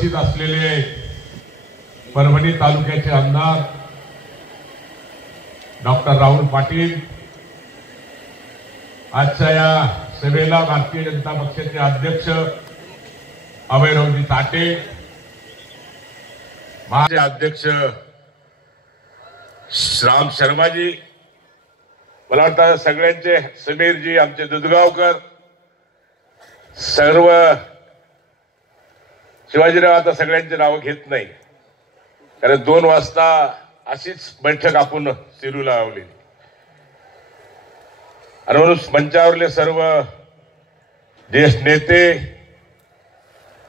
उपस्थित असलेले परभणी तालुक्याचे आमदार डॉक्टर राहुल पाटील आजच्या या सभेला भारतीय जनता पक्षाचे अध्यक्ष अभयरावजी ताटे माझे अध्यक्ष राम शर्माजी मला वाटतं सगळ्यांचे समीरजी आमचे दुधगावकर सर्व शिवाजीराव आता सगळ्यांची नावं घेत नाही. कारण दोन वाजता अशीच बैठक आपण सिरूला लावली. आणि म्हणून मंचावरले सर्व ज्येष्ठ नेते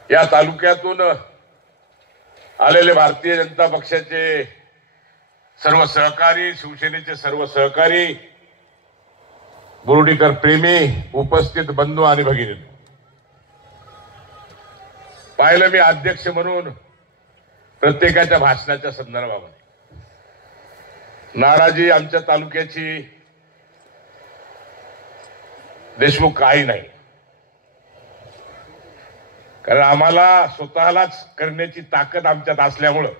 या तालुक्यातून आलेले भारतीय जनता पक्षाचे सर्व सहकारी शिवसेनेचे सर्व सहकारी बोर्डीकर प्रेमी उपस्थित बंधू आणि भगिनी. पाहिलं मी अध्यक्ष म्हणून प्रत्येकाच्या भाषणाच्या संदर्भामध्ये. नाराजी आमच्या तालुक्याची देशमुख काही नाही. कारण आम्हाला स्वतःलाच करण्याची ताकद आमच्यात असल्यामुळं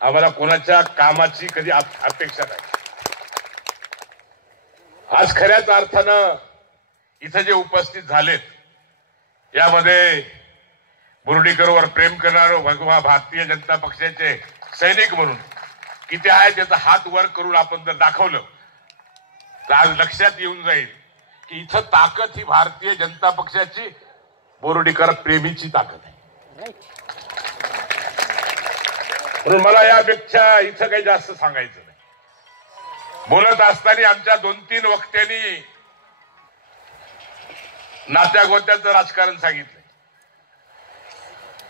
आम्हाला कोणाच्या कामाची कधी अपेक्षा नाही. आज खऱ्याच अर्थानं इथं जे उपस्थित झालेत यामध्ये मुरडीकरवर प्रेम करणारं भगवा भारतीय जनता पक्षाचे सैनिक म्हणून किती आहे त्याचा हात वर करून आपण जर दाखवलं तर आज लक्षात येऊन जाईल की इथं ताकद ही भारतीय जनता पक्षाची बोर्डीकर प्रेमीची ताकद आहे. म्हणून मला यापेक्षा इथं काही जास्त सांगायचं नाही. बोलत असताना आमच्या दोन तीन वक्त्यांनी नात्या गोत्याचं राजकारण सांगितलं.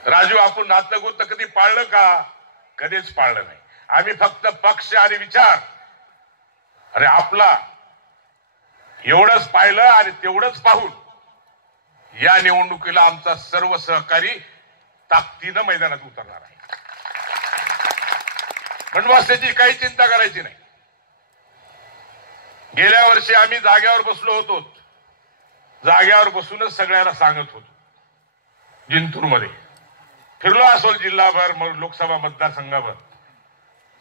राजू आपण नातं गोत कधी पाळलं का? कधीच पाळलं नाही. आम्ही फक्त पक्ष आणि विचार. अरे आपला एवढंच पाहिलं आणि तेवढंच पाहून या निवडणुकीला आमचा सर्व सहकारी ताकदीनं मैदानात उतरणार आहे. म्हणून त्याची काही चिंता करायची नाही. गेल्या वर्षी आम्ही जाग्यावर बसलो होतो. जाग्यावर बसूनच सगळ्याला सांगत होतो. जिंतूरमध्ये. फिरलो असोल जिल्हाभर मग लोकसभा मतदारसंघावर.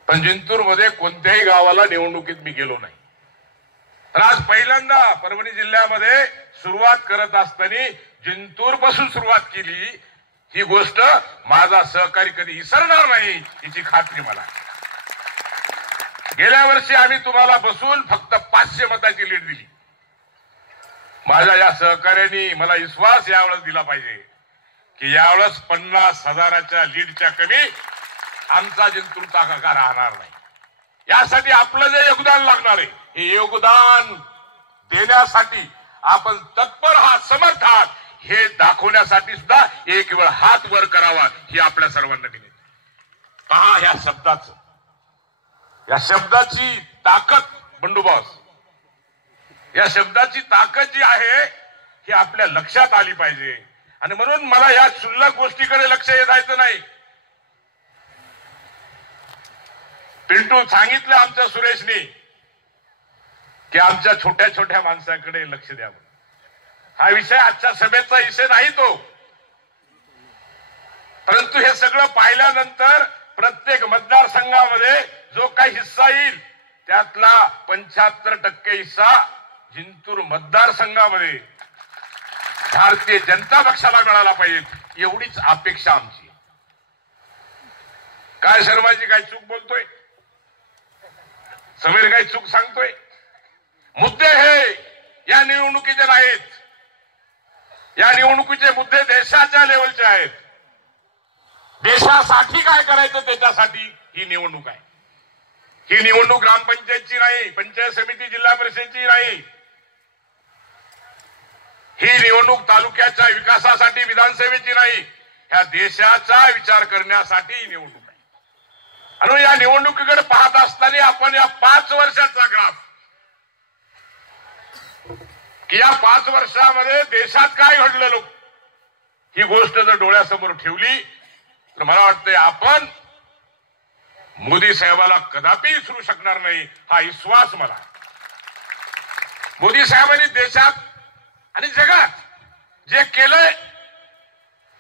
पण जिंतूरमध्ये कोणत्याही गावाला निवडणुकीत मी गेलो नाही. तर आज पहिल्यांदा परभणी जिल्ह्यामध्ये सुरुवात करत असताना जिंतूरपासून सुरुवात केली. ही गोष्ट माझा सहकारी कधी विसरणार नाही याची खात्री मला गेल्या वर्षी आम्ही तुम्हाला बसून फक्त पाचशे मताची लीड दिली. माझ्या या सहकार्याने मला विश्वास यावेळेस दिला पाहिजे. की यावेळेस पन्नास हजाराच्या लीडच्या कमी आमचा जिंतूरचा काका राहणार नाही. यासाठी आपलं जे योगदान लागणार आहे हे योगदान देण्यासाठी आपण तत्पर हा समर्थ आहात हे दाखवण्यासाठी सुद्धा एक वेळ हात वर करावा ही आपल्या सर्वांना विनंती. पहा या शब्दाच. या शब्दाची ताकद बंडूबास या शब्दाची ताकद जी आहे ही आपल्या लक्षात आली पाहिजे. आणि म्हणून मला या क्षुल्लक गोष्टीकडे लक्ष जायचं नाही. पिंटू सांगितलं आमच्या सुरेशनी की आमच्या छोट्या छोट्या माणसाकडे लक्ष द्यावं. हा विषय आजच्या सभेचा विषय नाही तो. परंतु हे सगळं पाहिल्यानंतर प्रत्येक मतदारसंघामध्ये जो काही हिस्सा येईल त्यातला पंच्याहत्तर टक्के हिस्सा जिंतूर मतदारसंघामध्ये भारतीय जनता पक्षाला मिळाला पाहिजे. एवढीच अपेक्षा आमची. काय शर्माजी काय चूक बोलतोय? समीर काही चूक सांगतोय? मुद्दे हे या निवडणुकीचे नाहीत. या निवडणुकीचे मुद्दे देशाच्या लेवलचे आहेत. देशासाठी काय करायचं त्याच्यासाठी ही निवडणूक आहे. ही निवडणूक ग्रामपंचायतची नाही पंचायत समिती जिल्हा परिषदेची नाही. ही निवडणूक तालुक्याच्या विकासासाठी विधानसभेची नाही ह्या देशाचा विचार करण्यासाठी ही निवडणूक आहे. आणि या निवडणुकीकडे पाहत असताना आपण या पाच वर्षाचा ग्राफ. की या पाच वर्षामध्ये देशात काय घडलं लोक? ही गोष्ट जर डोळ्यासमोर ठेवली तर मला वाटतंय आपण मोदी साहेबाला कदापि विसरू शकणार नाही हा विश्वास मला मोदी साहेबांनी देशात आणि जगात जे केलंय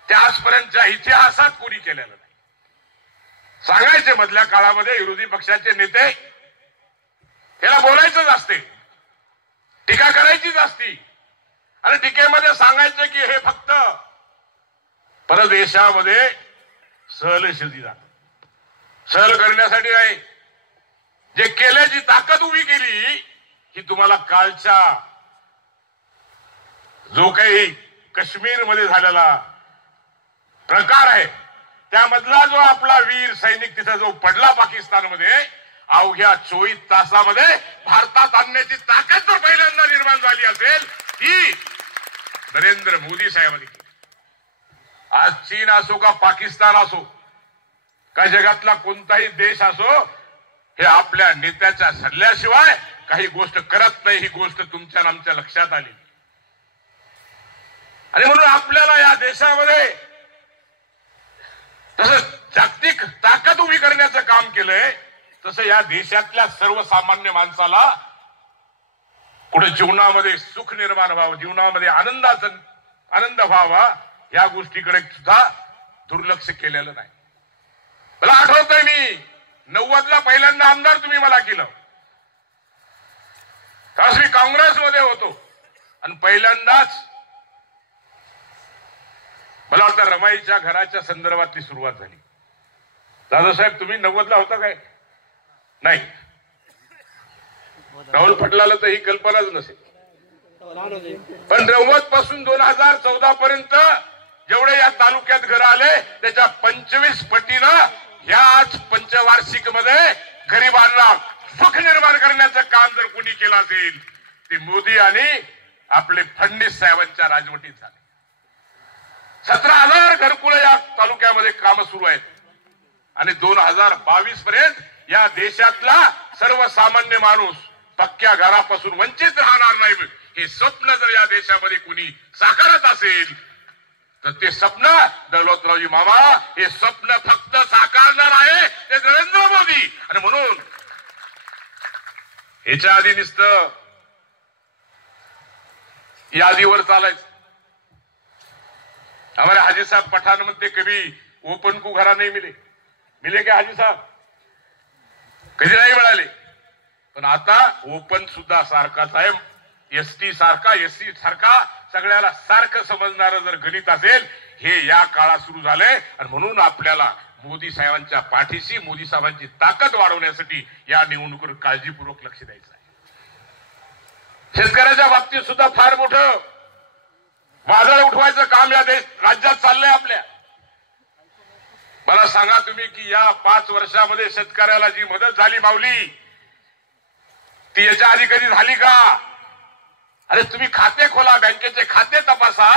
ते आजपर्यंतच्या इतिहासात कोणी केलेलं नाही. सांगायचे मधल्या काळामध्ये विरोधी पक्षाचे नेते याला बोलायचंच असते. टीका करायचीच असती. आणि टीकेमध्ये सांगायचं की हे फक्त परदेशामध्ये सहल शेती जात. सहल करण्यासाठी नाही. जे केल्याची ताकद उभी केली ही तुम्हाला कालच्या जो काही काश्मीरमध्ये झालेला प्रकार आहे त्यामधला जो आपला वीर सैनिक तिथे जो पडला पाकिस्तानमध्ये अवघ्या चोवीस तासामध्ये भारतात आणण्याची ताकद जर पहिल्यांदा निर्माण झाली असेल ती नरेंद्र मोदी साहेबांनी आज चीन असो का पाकिस्तान असो का जगातला कोणताही देश असो हे आपल्या नेत्याच्या सल्ल्याशिवाय काही गोष्ट करत नाही ही गोष्ट तुमच्या आमच्या लक्षात आली आणि म्हणून आपल्याला या देशामध्ये तसं जागतिक ताकद उभी करण्याचं काम केलंय तसं या देशातल्या सर्वसामान्य माणसाला कुठे जीवनामध्ये सुख निर्माण व्हावं जीवनामध्ये आनंदाचा आनंद व्हावा या गोष्टीकडे सुद्धा दुर्लक्ष केलेलं नाही. मला आठवतंय मी नव्वदला पहिल्यांदा आमदार तुम्ही मला केलं. त्यावेळेस मी काँग्रेसमध्ये होतो. आणि पहिल्यांदाच मला वाटतं रमाईच्या घराच्या संदर्भातली सुरुवात झाली. दादासाहेब तुम्ही नव्वदला होता काय? नाही. राहुल फटलाला तर ही कल्पनाच नसेल. पण नव्वदपासून दोन हजार चौदा पर्यंत जेवढे या तालुक्यात घर आले त्याच्या पंचवीस पटीनं याच पंचवार्षिकमध्ये गरिबांना सुख निर्माण करण्याचं काम जर कोणी केलं असेल ते मोदी आणि आपले फडणवीस साहेबांच्या राजवटीत झाले. सतरा हजार घरकुलं या तालुक्यामध्ये काम सुरू आहेत. आणि दोन हजार बावीस पर्यंत या देशातला सर्वसामान्य माणूस पक्क्या घरापासून वंचित राहणार नाही. हे स्वप्न जर या देशामध्ये कोणी साकारत असेल तर ते स्वप्न दौलतरावजी मामा हे स्वप्न फक्त साकारणार आहे ते नरेंद्र मोदी. आणि म्हणून ह्याच्या आधी नुसतं यादीवर चालायचं. हमारे हाजी साहब पठानमध्ये कभी ओपन को घरा नहीं मिले। मिले क्या हाजी साहब? कधी नाही मिळाले पण आता ओपन सुद्धा सारखाच आहे एस टी सारखा एस सारखा सगळ्याला सारखं समजणारं जर गणित असेल हे या काळात सुरू झालंय. आणि म्हणून आपल्याला मोदी साहेबांच्या पाठीशी मोदी साहेबांची ताकद वाढवण्यासाठी या निवडणुकीवर काळजीपूर्वक लक्ष द्यायचं आहे. शेतकऱ्याच्या बाबतीत सुद्धा फार मोठं वादळ उठवायचं काम या देश राज्यात चाललंय आपल्या. मला सांगा तुम्ही की या पाच वर्षामध्ये शेतकऱ्याला जी मदत झाली माऊली ती याच्या आधी कधी झाली का? अरे तुम्ही खाते खोला बँकेचे खाते तपासा.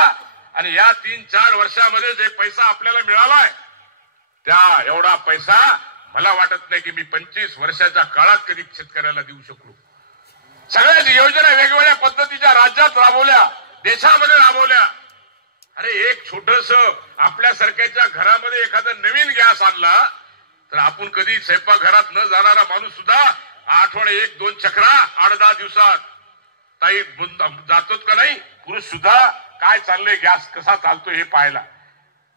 आणि या तीन चार वर्षामध्ये जे पैसा आपल्याला मिळालाय त्या एवढा पैसा मला वाटत नाही की मी पंचवीस वर्षाच्या काळात कधी शेतकऱ्याला देऊ शकलो. सगळ्याच योजना वेगवेगळ्या पद्धतीच्या राज्यात राबवल्या. देशामध्ये राबवल्या. अरे एक छोटस आपल्या सारख्याच्या घरामध्ये एखादा नवीन गॅस आणला तर आपण कधी स्वयंपाकघरात न जाणारा माणूस सुद्धा आठवडे एक दोन चक्रा आठ दहा दिवसात ताई जातोच का नाही? पुरुष सुद्धा काय चाललंय गॅस कसा चालतो हे पाहायला.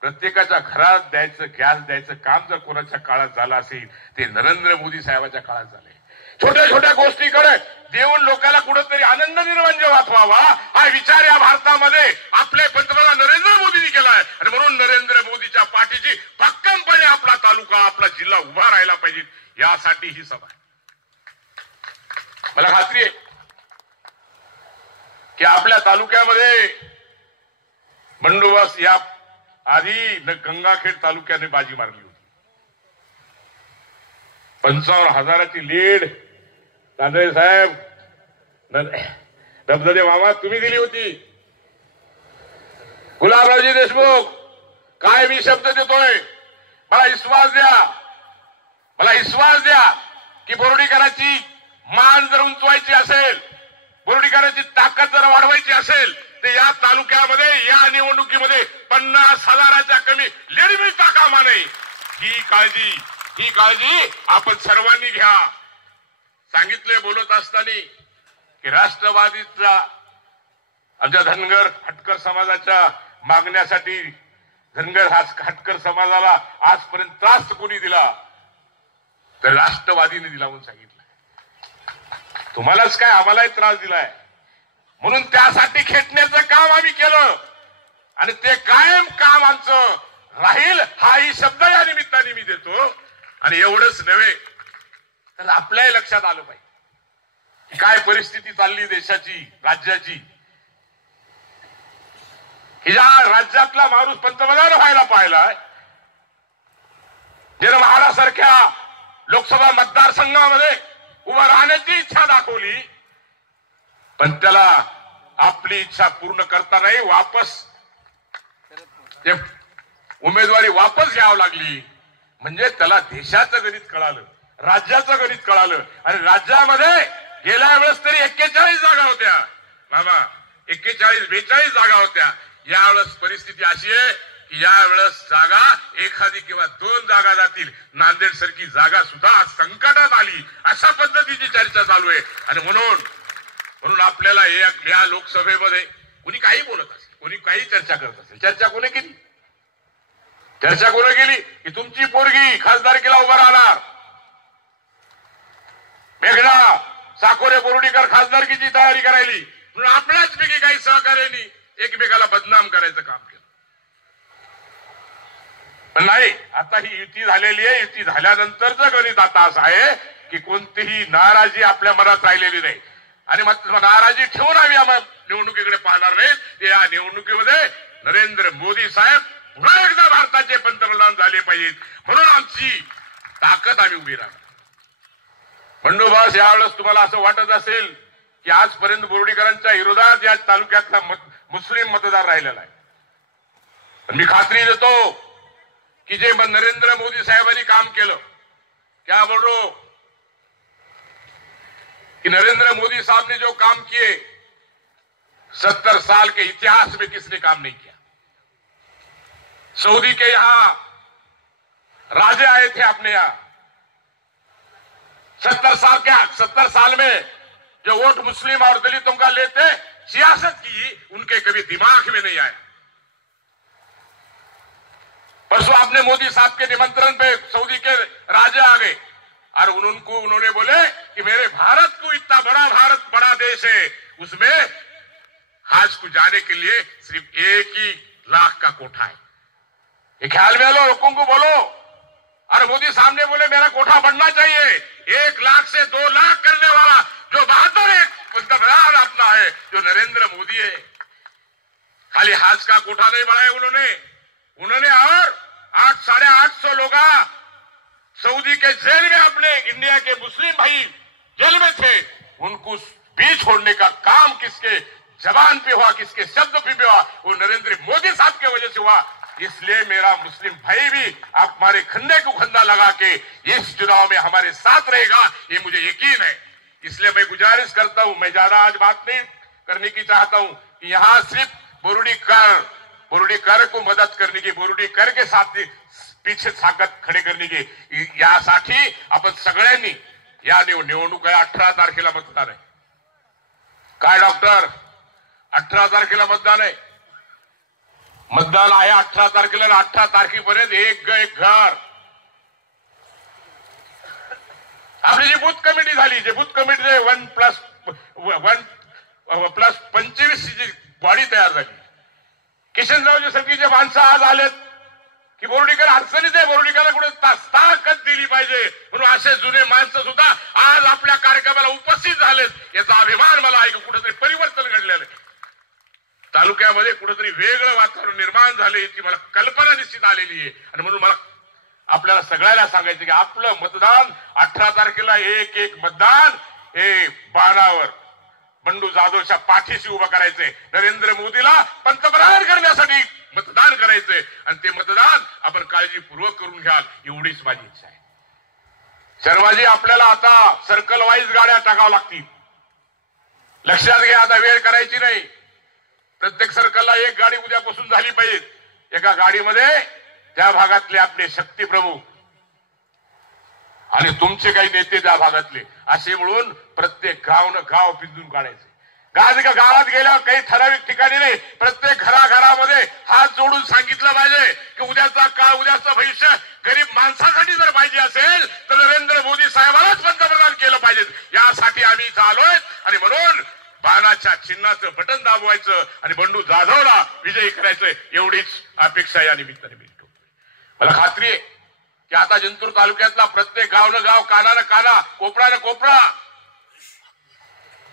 प्रत्येकाच्या घरात द्यायचं गॅस द्यायचं काम जर कोणाच्या काळात झालं असेल ते नरेंद्र मोदी साहेबाच्या काळात झाले छोट्या छोट्या गोष्टीकडे देऊन लोकांना कुठंतरी आनंद निर्माण जेव्हा व्हावा हा विचार या भारतामध्ये आपले पंतप्रधान नरेंद्र मोदींनी केलाय. आणि म्हणून नरेंद्र मोदीच्या पाठीची भक्कमपणे आपला तालुका आपला जिल्हा उभा राहायला पाहिजे. यासाठी ही सभा आहे. मला खात्री आहे की आपल्या तालुक्यामध्ये बंडोबस्त या आधी गंगाखेड तालुक्याने बाजी मारली होती. पंचावन्न हजाराची लीड तांदळे साहेब धबधबे मामा तुम्ही दिली होती. गुलाबरावजी देशमुख काय मी शब्द देतोय? मला विश्वास द्या. मला विश्वास द्या की बोर्डीकरांची मान जर उंचवायची असेल बोर्डीकरांची ताकद जर वाढवायची असेल तर या तालुक्यामध्ये या निवडणुकीमध्ये पन्नास हजाराच्या कमी लीड मिळता कामा नये ही काळजी ही काळजी आपण सर्वांनी घ्या. सांगितले बोलत असताना की राष्ट्रवादीचा आमच्या धनगर हटकर समाजाच्या मागण्यासाठी धनगर हा समाजाला आजपर्यंत त्रास कोणी दिला? तर राष्ट्रवादीने दिला म्हणून सांगितलं. तुम्हालाच काय? आम्हालाही त्रास दिलाय. म्हणून त्यासाठी खेटण्याचं काम आम्ही केलं. आणि ते कायम काम आमचं राहील हाही शब्द या निमित्ताने मी देतो. आणि एवढंच नव्हे तर आपल्याही लक्षात आलं पाहिजे. काय परिस्थिती चालली देशाची राज्याची? की ज्या राज्यातला माणूस पंतप्रधान व्हायला पाहिलाय ज्यानं महाराष्ट्रासारख्या लोकसभा मतदारसंघामध्ये उभं राहण्याची इच्छा दाखवली पण त्याला आपली इच्छा पूर्ण करता नाही वापस ते उमेदवारी वापस घ्यावं लागली. म्हणजे त्याला देशाचं गणित कळालं. राज्याचं गणित कळालं. आणि राज्यामध्ये गेल्या वेळेस तरी एक्केचाळीस जागा होत्या. मामा एक्केचाळीस बेचाळीस जागा होत्या. यावेळेस परिस्थिती अशी आहे की यावेळेस जागा एखादी किंवा दोन जागा जातील. नांदेड सारखी जागा सुद्धा संकटात आली. अशा पद्धतीची चर्चा चालू आहे. आणि म्हणून म्हणून आपल्याला या- लोकसभेमध्ये कोणी काही बोलत असेल कोणी काही चर्चा करत असेल. चर्चा कोणी केली? चर्चा कोणी केली? की तुमची पोरगी खासदारकीला उभा राहणार? मेघना साकोरे बोर्डीकर खासदारकीची तयारी करायली. म्हणून आपल्याच पैकी काही सहकार्यानी एकमेकाला बदनाम करायचं काम केलं. पण नाही आता ही युती झालेली आहे. युती झाल्यानंतरच गणित आता असं आहे की कोणतीही नाराजी आपल्या मनात राहिलेली नाही. आणि मग नाराजी ठेवून आम्ही आम्हाला निवडणुकीकडे पाहणार नाहीत या निवडणुकीमध्ये नरेंद्र मोदी साहेब पुन्हा एकदा भारताचे पंतप्रधान झाले पाहिजेत. म्हणून आमची ताकद आम्ही उभी राहणार. बंडोबास यावेळेस तुम्हाला असं वाटत असेल की आजपर्यंत बोर्डीकरांच्या विरोधात या तालुक्यातला मत- मुस्लिम मतदार राहिलेला आहे. मी खात्री देतो की जे नरेंद्र मोदी साहेबांनी काम केलं क्या बोलो कि नरेंद्र मोदी साहब ने जो काम किए सत्तर साल के इतिहास में किसने काम नहीं किया. सऊदी के यहां राजे आए थे अपने यहां. सत्तर साल के सत्तर साल में जो वोट मुस्लिम और दलितों का लेते, सियासत की उनके कभी दिमाग में नहीं आया। परसों आपने मोदी साहब के निमंत्रण पे सऊदी के राजे आ गए। और उनको उन्होंने बोले कि मेरे भारत को इतना बड़ा भारत, बड़ा देश है, उसमें हज को जाने के लिए सिर्फ़ एक ही लाख का कोठा है। ये ख्याल में लो, लोगों को बोलो। और मोदी साहब ने बोले, मेरा कोठा बढ़ना चाहिए। एक लाख से दो लाख करने वाला जो बहादुर एक अपना है, जो नरेंद्र मोदी है। खाली हज का कोठा नहीं बढ़ाया उन्होंने। उन्होंने और आठ, साढ़े आठ सौ लोग सऊदी के जेल में अपने, इंडिया के मुस्लिम भाई जेल में थे। उनको बीच छोड़ने का काम किसके जबान पे हुआ, किसके शब्द पे हुआ, वो नरेंद्र मोदी साहब की वजह से हुआ। इसलिए मेरा मुस्लिम भाई भी आप हमारे खंडे को खंदा लगा के इस चुनाव में हमारे साथ रहेगा, ये मुझे यकीन है। इसलिए मैं गुजारिश करता हूँ, मैं ज़्यादा आज बात नहीं करने की चाहता हूँ कि यहाँ सिर्फ़ बोरुडी कर बोरुडी कर को मदद करने की बोरुडी कर के साथ पीछे ताकद खडे करने की। यासाठी आपण सगळ्यांनी या निव- निवडणूक आहे अठरा तारखेला मतदान आहे काय डॉक्टर? अठरा तारखेला मतदान आहे मतदान आहे अठरा तारखेला आणि अठरा तारखेपर्यंत एक ग एक घर. आपली जी बूथ कमिटी झाली जे बूथ कमिटी जे वन प्लस वन प्लस पंचवीस जी बॉडी तयार झाली. किशनरावजी सरकीचे माणसं आज आलेत की बोर्डीकर अडचणीच आहे बोर्डीकरला कुठे ताकद दिली पाहिजे. म्हणून असे जुने माणसं सुद्धा आज आपल्या कार्यक्रमाला उपस्थित झालेत. याचा अभिमान मला आहे की कुठेतरी परिवर्तन घडलेलं आहे. तालुक्यामध्ये कुठंतरी वेगळं वातावरण निर्माण झाले याची मला कल्पना निश्चित आलेली आहे. आणि म्हणून मला आपल्याला सगळ्याला सांगायचं की आपलं मतदान अठरा तारखेला एक एक मतदान हे बाणावर बंडू जाधवच्या पाठीशी उभं करायचंय. नरेंद्र मोदीला पंतप्रधान करण्यासाठी मतदान करायचंय. आणि ते मतदान आपण काळजीपूर्वक करून घ्याल एवढीच माझी इच्छा आहे. शर्माजी आपल्याला आता सर्कल वाईज गाड्या टाकाव्या लागतील. लक्षात घ्या आता वेळ करायची नाही. प्रत्येक सरकारला एक गाडी उद्यापासून झाली पाहिजे. एका गाडीमध्ये त्या भागातले आपले शक्ती प्रमुख. आणि तुमचे काही नेते त्या भागातले. असे म्हणून प्रत्येक गाव न गाव पिंजून काढायचे. गाज गावात गेल्यावर काही ठराविक ठिकाणी नाही. प्रत्येक घराघरामध्ये हात जोडून सांगितलं पाहिजे की उद्याचा काळ उद्याचं भविष्य गरीब माणसासाठी जर पाहिजे असेल तर नरेंद्र मोदी साहेबांनाच पंतप्रधान केलं पाहिजे. यासाठी आम्ही इथं आलोय. आणि म्हणून बाणाच्या चिन्हाचं बटन दाबवायचं आणि बंडू जाधवला विजयी करायचं एवढीच अपेक्षा या निमित्ताने मिळतो मला खात्री आहे की आता जिंतूर तालुक्यातला प्रत्येक गावनं गाव कानानं काना कोपरानं कोपरा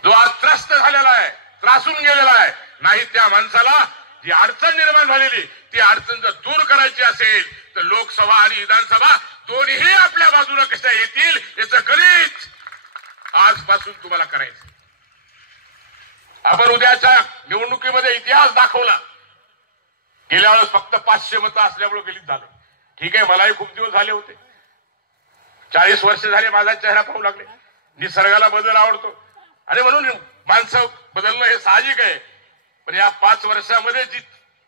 जो आज त्रस्त झालेला आहे त्रासून गेलेला आहे नाही त्या माणसाला जी अडचण निर्माण झालेली ती अडचण जर दूर करायची असेल तर लोकसभा आणि विधानसभा दोन्ही आपल्या बाजूला कशा येतील याचं कधीच आजपासून तुम्हाला करायचं आपण उद्याच्या निवडणुकीमध्ये इतिहास दाखवला. गेल्या वेळेस फक्त पाचशे मतं असल्यामुळे गलित झालं. ठीक आहे मलाही खूप दिवस झाले होते. चाळीस वर्ष झाले माझा चेहरा पाहू लागले. निसर्गाला बदल आवडतो. आणि म्हणून माणसं बदलणं हे साहजिक आहे. पण या पाच वर्षामध्ये जी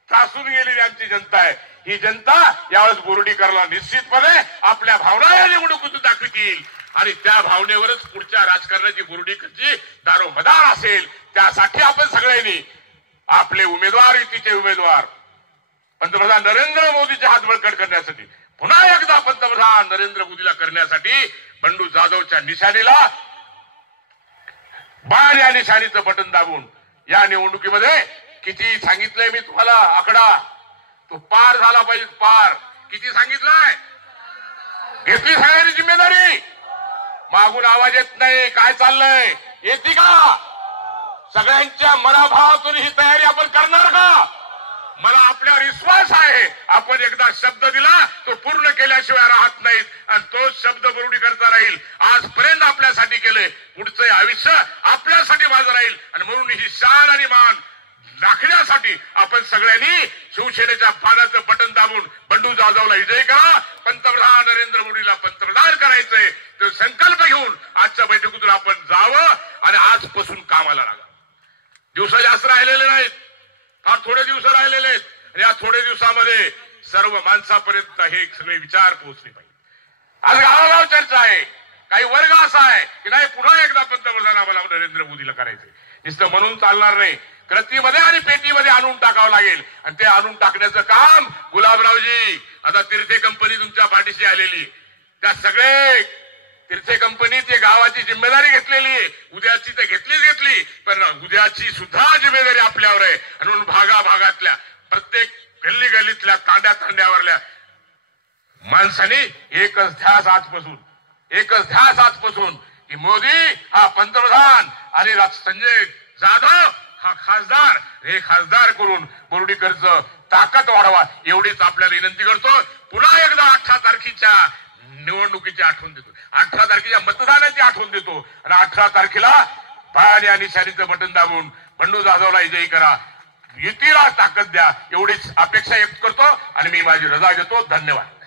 त्रासून गेलेली आमची जनता आहे ही जनता यावेळेस बोर्डीकरला निश्चितपणे आपल्या भावना या निवडणुकीतून दाखवतील. आणि त्या भावनेवरच पुढच्या राजकारणाची बोर्डीकरची दारोमदार असेल त्यासाठी आपण सगळ्यांनी आपले उमेदवार युतीचे उमेदवार. पंतप्रधान नरेंद्र मोदीचे हात बळकट करण्यासाठी पुन्हा एकदा पंतप्रधान नरेंद्र मोदीला करण्यासाठी बंडू जाधवच्या निशाणीला बाण या निशाणीचं बटन दाबून या निवडणुकीमध्ये किती सांगितलंय मी तुम्हाला? आकडा. तो पार झाला पाहिजे पार. किती सांगितलंय? घेतली सगळ्यांनी जिम्मेदारी? आवाज येत नाही. काय चाललंय? येते का? सगळ्यांच्या मनाभावातून ही तयारी आपण करणार का? मला आपल्यावर विश्वास आहे. आपण एकदा शब्द दिला तो पूर्ण केल्याशिवाय राहत नाहीत. आणि तोच शब्द बरोडी करता राहील. आजपर्यंत आपल्यासाठी केले पुढचं आयुष्य आपल्यासाठी माझं राहील. आणि म्हणून ही शान आणि मान राखण्यासाठी आपण सगळ्यांनी शिवसेनेच्या पानाचं बटन दाबून बंडू जाधवला विजयी करा पंतप्रधान नरेंद्र मोदीला पंतप्रधान करायचंय. तो संकल्प घेऊन आजच्या बैठकीतून आपण जावं आणि आजपासून कामाला लागा. दिवस जास्त राहिलेले नाहीत. फार थोडे दिवस राहिलेले आहेत. आणि या थोड्या दिवसामध्ये सर्व माणसापर्यंत हे सगळे विचार पोहोचले पाहिजे आज गावागाव चर्चा आहे. काही वर्ग असा आहे की नाही पुन्हा एकदा पंतप्रधान आम्हाला नरेंद्र मोदीला करायचंय. नुसतं म्हणून चालणार नाही. कृतीमध्ये आणि पेटीमध्ये आणून टाकावं लागेल. आणि ते आणून टाकण्याचं काम गुलाबरावजी आता तीर्थे कंपनी तुमच्या पाठीशी आलेली. त्या सगळे तीर्थे कंपनी ते गावाची जिम्मेदारी घेतलेली आहे. उद्याची तर घेतलीच घेतली पण उद्याची सुद्धा जिम्मेदारी आपल्यावर आहे. आणि म्हणून भागा भागातल्या प्रत्येक गल्ली गल्लीतल्या तांड्या तांड्यावरल्या माणसाने एकच ध्यास आजपासून एकच ध्यास आजपासून की मोदी हा पंतप्रधान आणि संजय जाधव हा खासदार. हे खासदार करून बोर्डीकरचं ताकद वाढवा एवढीच आपल्याला विनंती करतो. पुन्हा एकदा अठरा तारखेच्या निवडणुकीची आठवण देतो. अठरा तारखेच्या मतदानाची आठवण देतो. आणि अठरा तारखेला पायाने आणि शारीचं बटन दाबून बंडू जाधवला विजयी करा. युतीला ताकद द्या एवढीच अपेक्षा व्यक्त करतो आणि मी माझी रजा घेतो. धन्यवाद.